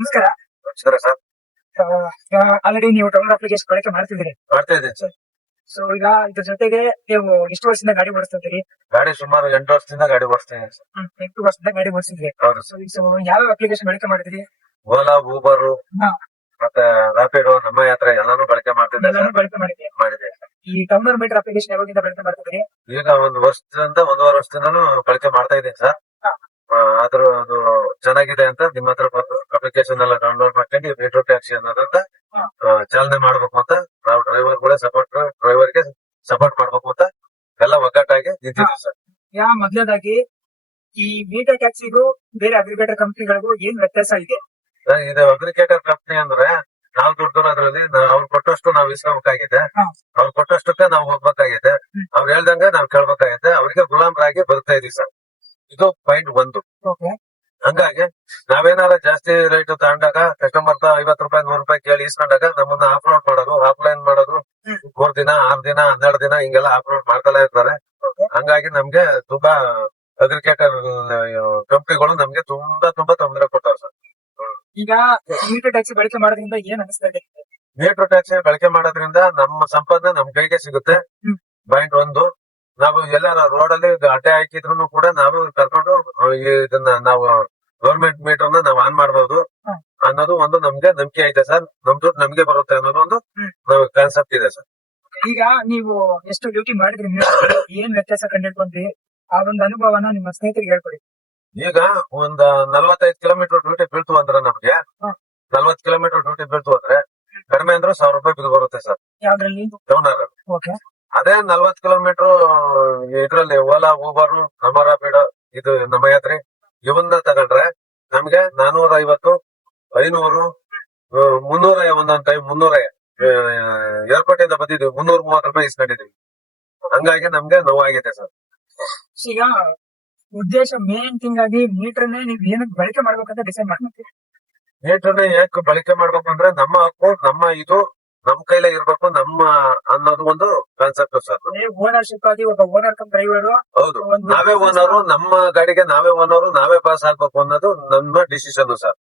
ನಮಸ್ಕಾರ. ಸರಿ sir. Already ನೀವು ಟೌನ್ ಅಪ್ಲಿಕೇಶನ್ ಬಳಕೆ ಮಾಡ್ತಿದ್ದೀರಿ. ಮಾಡ್ತಾ ಇದ್ದೀನಿ ಸರ್. ಸೊ ಈಗ ಇದ್ರ ಜೊತೆಗೆ ನೀವು ಎಷ್ಟು ವರ್ಷದಿಂದ ಗಾಡಿ ಓಡಿಸ್ತಿದ್ದೀರಿ? ಗಾಡಿ ಸುಮಾರು 8 ವರ್ಷದಿಂದ ಗಾಡಿ ಓಡಿಸ್ತಾ ಇದ್ದೀನಿ ಸರ್. 8 ವರ್ಷದಿಂದ ಗಾಡಿ ಓಡಿಸಿದ್ರಿ. ಹೌದು ಸರ್. ಸೊ ಯಾವ ಅಪ್ಲಿಕೇಶನ್ ಬಳಕೆ ಮಾಡಿದ್ರಿ? ಓಲಾ, ಊಬರ್ ಹಾ, ಮತ್ತೆ ರಾಪಿಡೋ, ನಮ್ಮ ಯಾತ್ರೆ ಎಲ್ಲಾನು ಬಳಕೆ ಮಾಡ್ತಿದ್ದೆ ಎಲ್ಲಾನು ಸರ್. ಬಳಕೆ ಮಾಡಿದ್ರಿ. ಮಾಡಿದೆ. ಈ ಟೌನರ್ ಮೀಟರ್ ಅಪ್ಲಿಕೇಶನ್ ಯಾವಾಗಿಂದ ಬಳಕೆ ಮಾಡ್ತಿದ್ದೀರಿ? ಈಗ ಒಂದು ವರ್ಷದಿಂದ ಒಂದೂವರೆ ವರ್ಷದಿಂದನೂ ಬಳಕೆ ಮಾಡ್ತಾ ಇದ್ದೀನಿ ಸರ್. ಹಾ. ಆದ್ರೂ ಅದು ಚೆನ್ನಾಗಿದೆ ಅಂತ ನಿಮ್ಮ ಹತ್ರ ಬಂದು ಅಪ್ಲಿಕೇಶನ್ ಎಲ್ಲ ಡೌನ್ಲೋಡ್ ಮಾಡ್ಕೊಂಡು ಮೀಟರ್ ಟ್ಯಾಕ್ಸಿ ಅನ್ನೋದಂತ ಹಾ. ಚಾಲನೆ ಮಾಡ್ಬೇಕು ಅಂತ ನಾವು ಡ್ರೈವರ್ಗಳೇ ಡ್ರೈವರ್ಗೆ ಸಪೋರ್ಟ್ ಮಾಡ್ಬೇಕು ಅಂತ ಎಲ್ಲ ಒಗ್ಗಟ್ಟಾಗಿ ನಿಂತಿದ್ದೀವಿ ಸರ್. ಮೊದಲನೇದಾಗಿ ಈ ಮೀಟರ್ ಟ್ಯಾಕ್ಸಿಗೂ ಬೇರೆ ಅಗ್ರಿಗೇಟರ್ ಕಂಪನಿಗಳಿಗೂ ಏನ್ ವ್ಯತ್ಯಾಸ ಇದೆ? ಇದು ಅಗ್ರಿಗೇಟರ್ ಕಂಪ್ನಿ ಅಂದ್ರೆ ನಾವು ದುಡ್ಡು ಅದ್ರಲ್ಲಿ ಅವ್ರು ಕೊಟ್ಟಷ್ಟು ನಾವು ಇಸ್ಕೋಬೇಕಾಗಿದೆ. ಹಾ. ಅವ್ರು ಕೊಟ್ಟಷ್ಟಕ್ಕೆ ನಾವು ಹೋಗ್ಬೇಕಾಗಿದೆ. ಅವ್ರು ಹೇಳ್ದಂಗೆ ನಾವು ಕೇಳ್ಬೇಕಾಗಿದೆ. ಅವ್ರಿಗೆ ಗುಲಾಮರಾಗಿ ಬರ್ತಾ ಇದೀವಿ ಸರ್. ಇದು ಪಾಯಿಂಟ್ 1. ಓಕೆ. ಹಂಗಾಗಿ ನಾವೇನಾರ ಜಾಸ್ತಿ ರೇಟ್ ತಗೊಂಡಾಗ ಕಸ್ಟಮರ್ 50 ರೂಪಾಯಿ 100 ರೂಪಾಯಿ ಕೇಳಿ ಇಸ್ಕೊಂಡಾಗ ನಮ್ಮನ್ನ ಆಫ್ಲೋಡ್ ಮಾಡೋದು, ಆಫ್ಲೈನ್ ಮಾಡೋದು 3 ದಿನ 6 ದಿನ 12 ದಿನ ಹಿಂಗೆಲ್ಲ ಆಫ್ಲೋಡ್ ಮಾಡ್ತಲೇ ಇರ್ತಾರೆ. ಹಂಗಾಗಿ ನಮ್ಗೆ ತುಂಬಾ ಅಗ್ರಿಗೇಟರ್ ಕಂಪ್ನಿಗಳು ನಮ್ಗೆ ತುಂಬಾ ತೊಂದರೆ ಕೊಡ್ತಾರೆ ಸರ್. ಈಗ ಮೀಟರ್ ಟ್ಯಾಕ್ಸಿ ಬಳಕೆ ಮಾಡೋದ್ರಿಂದ ಏನ್ ಅನಿಸ್ತಾ ಇದೆ? ಮೀಟರ್ ಟ್ಯಾಕ್ಸಿ ಬಳಕೆ ಮಾಡೋದ್ರಿಂದ ನಮ್ಮ ಸಂಪಾದನೆ ನಮ್ ಕೈಗೆ ಸಿಗುತ್ತೆ. ಪಾಯಿಂಟ್ 1. ನಾವು ಎಲ್ಲಾರ ರೋಡ್ ಅಲ್ಲಿ ಅಡ್ಡೆ ಹಾಕಿದ್ರು ಕೂಡ ನಾವು ಕರ್ಕೊಂಡು ಇದನ್ನ ನಾವು ಗವರ್ಮೆಂಟ್ ಮೀಟರ್ ನ ನಾವು ಆನ್ ಮಾಡಬಹುದು ಅನ್ನೋದು ಒಂದು ನಮ್ಗೆ ನಂಬಿಕೆ ಐತೆ ಸರ್. ನಮ್ ದುಡ್ಡು ನಮ್ಗೆ ಬರುತ್ತೆ ಅನ್ನೋದು ಒಂದು ಕಾನ್ಸೆಪ್ಟ್ ಇದೆ ಸರ್. ಈಗ ನೀವು ಎಷ್ಟು ಡ್ಯೂಟಿ ಮಾಡಿದ್ರಿ, ಏನ್ ವ್ಯತ್ಯಾಸ ಕಂಡಿಡ್ಕೊಂಡ್ರಿ, ಆ ಒಂದು ಅನುಭವನ ನಿಮ್ಮ ಸ್ನೇಹಿತರಿಗೆ ಹೇಳ್ಕೊಡಿ. ಈಗ ಒಂದ್ 45 ಕಿಲೋಮೀಟರ್ ಡ್ಯೂಟಿ ಬೀಳ್ತು ಅಂದ್ರೆ ನಮ್ಗೆ 40 ಕಿಲೋಮೀಟರ್ ಡ್ಯೂಟಿ ಬೀಳ್ತು ಅಂದ್ರೆ ಕಡಿಮೆ ಅಂದ್ರೆ 1000 ರೂಪಾಯಿ ಬಿಲ್ ಬರುತ್ತೆ ಸರ್. ಯಾವ್ದ್ರಲ್ಲಿ? ಟೌನರ್. ಓಕೆ. ಅದೇ 40 ಕಿಲೋಮೀಟರ್ ಇದ್ರಲ್ಲಿ ಓಲಾ, ಊಬರ್, ನಮ್ಮ ರಾಪಿಡೋ, ಇದು ನಮ್ಮ ಯಾತ್ರೆ ಇವನ್ನ ತಗೊಂಡ್ರೆ ನಮ್ಗೆ 450, 500, 300 ಒಂದೊಂದ್ ಟೈಮ್ 300 ಏರ್ಪೋರ್ಟ್ ಇಂದ ಬಂದಿದ್ವಿ 330 ರೂಪಾಯಿ ಇಸ್ಕೊಂಡಿದೀವಿ. ಹಂಗಾಗಿ ನಮ್ಗೆ ನೋವಾಗಿದೆ ಸರ್. ಈಗ ಉದ್ದೇಶ ಮೇನ್ ಥಿಂಗ್ ಆಗಿ ಮೀಟರ್ನೇ ನೀವ್ ಏನಕ್ಕೆ ಬಳಕೆ ಮಾಡ್ಬೇಕಂತ ಡಿಸೈಡ್ ಮಾಡ್ತೀವಿ. ಮೀಟರ್ನ ಯಾಕೆ ಬಳಕೆ ಮಾಡ್ಬೇಕು ಅಂದ್ರೆ ನಮ್ಮ ಹಕ್ಕು, ನಮ್ಮ ಇದು ನಮ್ ಕೈಲೇ ಇರ್ಬೇಕು ನಮ್ಮ ಅನ್ನೋದು ಒಂದು ಕಾನ್ಸೆಪ್ಟ್ ಸರ್. ಓನರ್ಶಿಪ್ ಆಗಿ ಒಬ್ಬ ಓನರ್ ಕಮ್ ಡ್ರೈವರ್. ಹೌದು, ನಾವೇ ಓನರು, ನಮ್ಮ ಗಾಡಿಗೆ ನಾವೇ ಓನರು, ನಾವೇ ಪಾಸ್ ಆಗ್ಬೇಕು ಅನ್ನೋದು ನಮ್ಮ decision sir.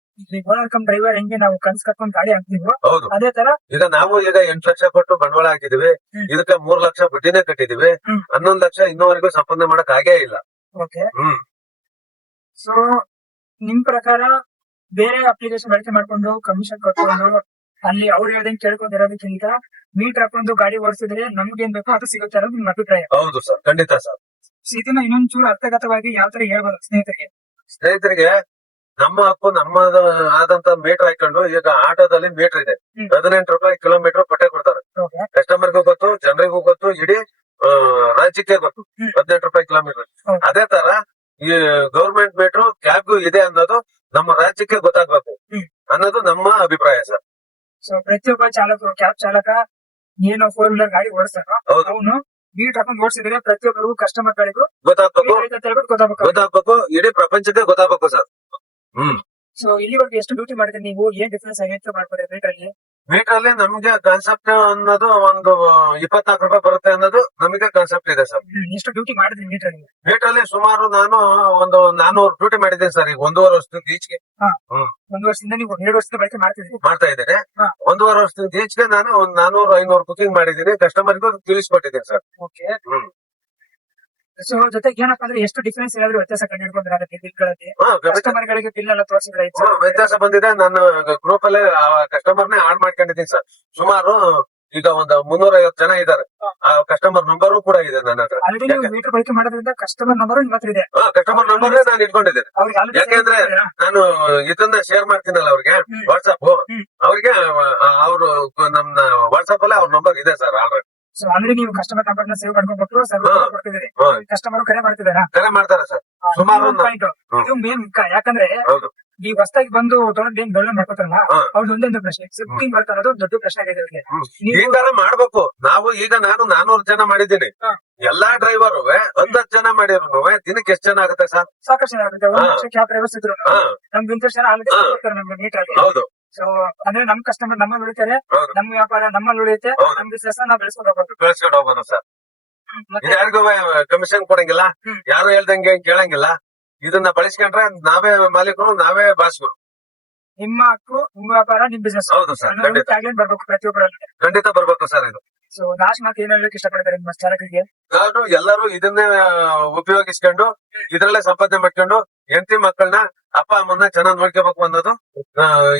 Owner cum driver ಹೆಂಗೆ ನಾವು ಕನ್ಸ್ ಕಟ್ಕೊಂಡು ಗಾಡಿ ಹಾಕ್ತಿದ್ವು, ಹೌದು ಅದೇ ತರ ಈಗ ನಾವು ಈಗ 8 ಲಕ್ಷ ಕೊಟ್ಟು ಬಂಡವಾಳ ಹಾಕಿದೀವಿ. ಇದಕ್ಕೆ 3 ಲಕ್ಷ ಬಡ್ಡಿನೇ ಕಟ್ಟಿದೀವಿ. 11 ಲಕ್ಷ ಇನ್ನೂವರೆಗೂ ಸಂಪಾದನೆ ಮಾಡಕ್ ಆಗೇ ಇಲ್ಲ. ಓಕೆ. ಸೊ ನಿಮ್ ಪ್ರಕಾರ ಬೇರೆ ಅಪ್ಲಿಕೇಶನ್ ಬಳಕೆ ಮಾಡ್ಕೊಂಡು ಕಮಿಷನ್ ಕಟ್ಕೊಂಡು ಅಲ್ಲಿ ಅವ್ರು ಹೇಳ್ದಂಗೆ ಕೇಳ್ಕೊಂಡಿರೋದಕ್ಕಿಂತ ಮೀಟರ್ ಹಾಕೊಂಡು ಗಾಡಿ ಓಡಿಸಿದ್ರೆ ನಮ್ಗೆ ಏನ್ ಬೇಕೋ ಅದು ಸಿಗುತ್ತೆ ಅನ್ನೋದು ನಿಮ್ ಅಭಿಪ್ರಾಯ? ಹೌದು ಸರ್, ಖಂಡಿತ ಸರ್. ಇದನ್ನ ಇನ್ನೊಂಚೂರು ಅರ್ಥಗತವಾಗಿ ಯಾವ ತರ ಹೇಳ್ಬೋದು ಸ್ನೇಹಿತರಿಗೆ? ನಮ್ಮ ಹಕ್ಕು ನಮ್ಮ ಆದಂತ ಮೀಟರ್ ಹಾಕೊಂಡು ಈಗ ಆಟೋದಲ್ಲಿ ಮೀಟರ್ ಇದೆ, 18 ರೂಪಾಯಿ ಕಿಲೋಮೀಟರ್ ಪಟ್ಟೆ ಕೊಡ್ತಾರೆ. ಕಸ್ಟಮರ್ಗೂ ಗೊತ್ತು, ಜನರಿಗೂ ಗೊತ್ತು, ಇಡೀ ರಾಜ್ಯಕ್ಕೆ ಗೊತ್ತು 18 ರೂಪಾಯಿ ಕಿಲೋಮೀಟರ್. ಅದೇ ತರ ಈ ಗವರ್ಮೆಂಟ್ ಮೀಟರ್ ಕ್ಯಾಬ್ಗೂ ಇದೆ ಅನ್ನೋದು ನಮ್ಮ ರಾಜ್ಯಕ್ಕೆ ಗೊತ್ತಾಗ್ಬೇಕು ಅನ್ನೋದು ನಮ್ಮ ಅಭಿಪ್ರಾಯ ಸರ್. ಸೊ ಪ್ರತಿಯೊಬ್ಬ ಚಾಲಕರು, ಕ್ಯಾಬ್ ಚಾಲಕ ಏನು 4 ವೀಲರ್ ಗಾಡಿ ಓಡಿಸ್ತಾರೋ ಅವನು ಮೀಟರ್ ಹಾಕೊಂಡು ಓಡಿಸಿದ್ರೆ ಪ್ರತಿಯೊಬ್ಬರಿಗೂ ಕಸ್ಟಮರ್ ಗಳಿಗೂ ಗೊತ್ತಾಗ್ಬೇಕು, ಇಡೀ ಪ್ರಪಂಚಕ್ಕೆ ಗೊತ್ತಾಗ್ಬೇಕು ಸರ್. ಸೊ ಇಲ್ಲಿವರೆಗೂ ಎಷ್ಟು ಡ್ಯೂಟಿ ಮಾಡಿದ್ರೆ ನೀವು ಏನ್ ಡಿಫ್ರೆನ್ಸ್ ಆಗೈತೆ ಮಾಡ್ಬೋದು ಮೀಟರ್ ಅಲ್ಲಿ? ಮೀಟರ್ ಅಲ್ಲಿ ನಮ್ಗೆ ಕಾನ್ಸೆಪ್ಟ್ ಅನ್ನೋದು ಒಂದು 24 ರೂಪಾಯಿ ಬರುತ್ತೆ ಅನ್ನೋದು ನಮಗೆ ಕಾನ್ಸೆಪ್ಟ್ ಇದೆ ಸರ್. ಎಷ್ಟು ಡ್ಯೂಟಿ ಮಾಡಿದ್ರಿ ಮೀಟರ್ ಅಲ್ಲಿ? ಮೀಟರ್ ಅಲ್ಲಿ ಸುಮಾರು ನಾನು ಒಂದು 400 ಡ್ಯೂಟಿ ಮಾಡಿದ್ದೀನಿ ಸರ್. ಈಗ 1.5 ವರ್ಷದಿಂದ ಈಚೆಗೆ. 1 ವರ್ಷದಿಂದ ನೀವು 2 ವರ್ಷದ ಬಳಕೆ ಮಾಡ್ತಾ ಇದ್ದೇನೆ. 1.5 ವರ್ಷದಿಂದ ಈಚೆಗೆ ನಾನು ಒಂದು 400-500 ಬುಕಿಂಗ್ ಮಾಡಿದ್ದೀನಿ. ಕಸ್ಟಮರ್ಗೂ ತಿಳಿಸ್ಕೊಟ್ಟಿದ್ದೀನಿ ಸರ್. ಓಕೆ. ಸೊ ಜೊತೆಗೆ ಏನಪ್ಪಾ ಅಂದ್ರೆ ಎಷ್ಟು ಡಿಫ್ರೆನ್ಸ್ ಏನಾದ್ರು ವ್ಯತ್ಯಾಸ ಕಂಡುಹಿಡ್ಕೊಂಡ್ರೆ ಬಿಲ್ಗಳಲ್ಲಿ ಕಸ್ಟಮರ್ ಗಳಿಗೆ ಬಿಲ್ ಎಲ್ಲ ತೋರಿಸಿದ್ರೆ ವ್ಯತ್ಯಾಸ ಬಂದಿದೆ. ನಾನು ಗ್ರೂಪ್ ಅಲ್ಲಿ ಕಸ್ಟಮರ್ನೇ ಆಡ್ ಮಾಡ್ಕೊಂಡಿದ್ದೀನಿ ಸರ್. ಸುಮಾರು ಈಗ ಒಂದು 350 ಜನ ಇದ್ದಾರೆ. ಆ ಕಸ್ಟಮರ್ ನಂಬರು ಕೂಡ ಇದೆ ನನ್ನ ಹತ್ರ. ಆಲ್ರೆಡಿ ಮೀಟರ್ ಬಳಕೆ ಮಾಡೋದ್ರಿಂದ ಕಸ್ಟಮರ್ ನಂಬರ್ ನಿಮ್ಮ ಹತ್ರ ಇದೆ. ಕಸ್ಟಮರ್ ನಂಬರ್ ನಾನು ಇಟ್ಕೊಂಡಿದ್ದೇನೆ. ಯಾಕೆಂದ್ರೆ ನಾನು ಇದನ್ನ ಶೇರ್ ಮಾಡ್ತೀನಲ್ಲ ಅವ್ರಿಗೆ ವಾಟ್ಸ್ಆಪ್, ಅವ್ರಿಗೆ ಅವರು ನಮ್ಮ ವಾಟ್ಸ್ಆಪ್ ಅಲ್ಲೇ ಅವ್ರ ನಂಬರ್ ಇದೆ ಸರ್ ಆಲ್ರೆಡಿ. ಸೊ ಆಲ್ರೆಡಿ ನೀವು ಕಸ್ಟಮರ್ ನಂಬರ್ ನ ಸೇವ್ ಮಾಡ್ಕೊಂಡ್ಬಿಟ್ಟು ಸರ್ವಿಸ್ ಕೊಡ್ತಿದ್ದೀರಿ. ಕಸ್ಟಮರ್ ಕರೆ ಮಾಡ್ತಿದಾರಾ? ಕರೆ ಮಾಡ್ತಾರೆ ಸರ್. ಸುಮಾರು ಇದು ಮೇನ್ ಯಾಕಂದ್ರೆ ಈ ಹೊಸದಾಗಿ ಬಂದು ಏನ್ ಡೌನ್ಲೋಡ್ ಮಾಡ್ಕೊತಾರಲ್ಲ ಅವ್ರದ್ದು ಒಂದೊಂದು ಪ್ರಶ್ನೆ, ಬುಕಿಂಗ್ ಮಾಡ್ತಾ ಇರೋದು ದೊಡ್ಡ ಪ್ರಶ್ನೆ ಆಗಿದೆ ಅವ್ರಿಗೆ. ಈ ತರ ಮಾಡ್ಬೇಕು ನಾವು. ಈಗ ನಾನು 400 ಜನ ಮಾಡಿದ್ದೀನಿ. ಎಲ್ಲಾ ಡ್ರೈವರ್ 10 ಜನ ಮಾಡಿದ್ರು ದಿನಕ್ಕೆ ಎಷ್ಟು ಜನ ಆಗುತ್ತೆ ಸರ್? ಸಾಕಷ್ಟು ಜನ ಆಗುತ್ತೆ. 1 ಲಕ್ಷ ಕ್ಯಾಬ್ ಡ್ರೈವರ್ಸ್ ಇದ್ರು ನಮ್ಗೆ ಇಂಟ್ರೆಸ್ಟ್ ಜನ ಆಲ್ರೆಡಿ ಕೊಡ್ತಾರೆ ನಮ್ಗೆ ಮೀಟರ್. ಹೌದು. ಸೊ ಅಂದ್ರೆ ನಮ್ ಕಸ್ಟಮರ್ ನಮ್ಮಲ್ಲಿ ಉಳಿತಾರೆ, ನಮ್ಮ ವ್ಯಾಪಾರ ನಮ್ಮಲ್ಲಿ ಉಳಿಯುತ್ತೆ, ನಮ್ ಬಿಸ್ನೆಸ್ ನಾವು ಬೆಳೆಸ್ಕೊಂಡು ಹೋಗೋದು ಸರ್. ಯಾರಿಗೂ ಕಮಿಷನ್ ಕೊಡಂಗಿಲ್ಲ, ಯಾರು ಹೇಳ್ದಂಗೆ ಕೇಳಂಗಿಲ್ಲ. ಇದನ್ನ ಬಳಸ್ಕೊಂಡ್ರೆ ನಾವೇ ಮಾಲೀಕರು, ನಾವೇ ಬಾಸ್ಗಳು. ನಿಮ್ಮ ಹಕ್ಕು, ನಿಮ್ಮ ವ್ಯಾಪಾರ, ನಿಮ್ ಬಿಸ್ನೆಸ್ ಹೌದು ಸರ್, ಖಂಡಿತ ಟ್ಯಾಗ್ಲೈನ್ ಬರ್ಬೇಕು ಪ್ರತಿಯೊಬ್ಬರಲ್ಲಿ. ಖಂಡಿತ ಬರ್ಬೇಕು ಸರ್ ಇದು. ಸೊ ಲಾಸ್ಟ್ ಮಾತು ಏನ್ ಹೇಳಕ್ ಇಷ್ಟಪಡ್ತಾರೆ ನಿಮ್ಮ ಚಾಲಕರಿಗೆ? ನಾನು ಎಲ್ಲರೂ ಇದನ್ನೇ ಉಪಯೋಗಿಸ್ಕೊಂಡು ಇದ್ರಲ್ಲೇ ಸಂಪಾದನೆ ಮಾಡ್ಕೊಂಡು ಹೆಂಡತಿ ಮಕ್ಕಳನ್ನ ಅಪ್ಪ ಅಮ್ಮನ್ನ ಚೆನ್ನಾಗಿ ನೋಡ್ಕೋಬೇಕು ಅನ್ನೋದು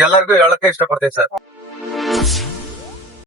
ಎಲ್ಲರಿಗೂ ಹೇಳಕ್ಕೆ ಇಷ್ಟಪಡ್ತೀನಿ ಸರ್.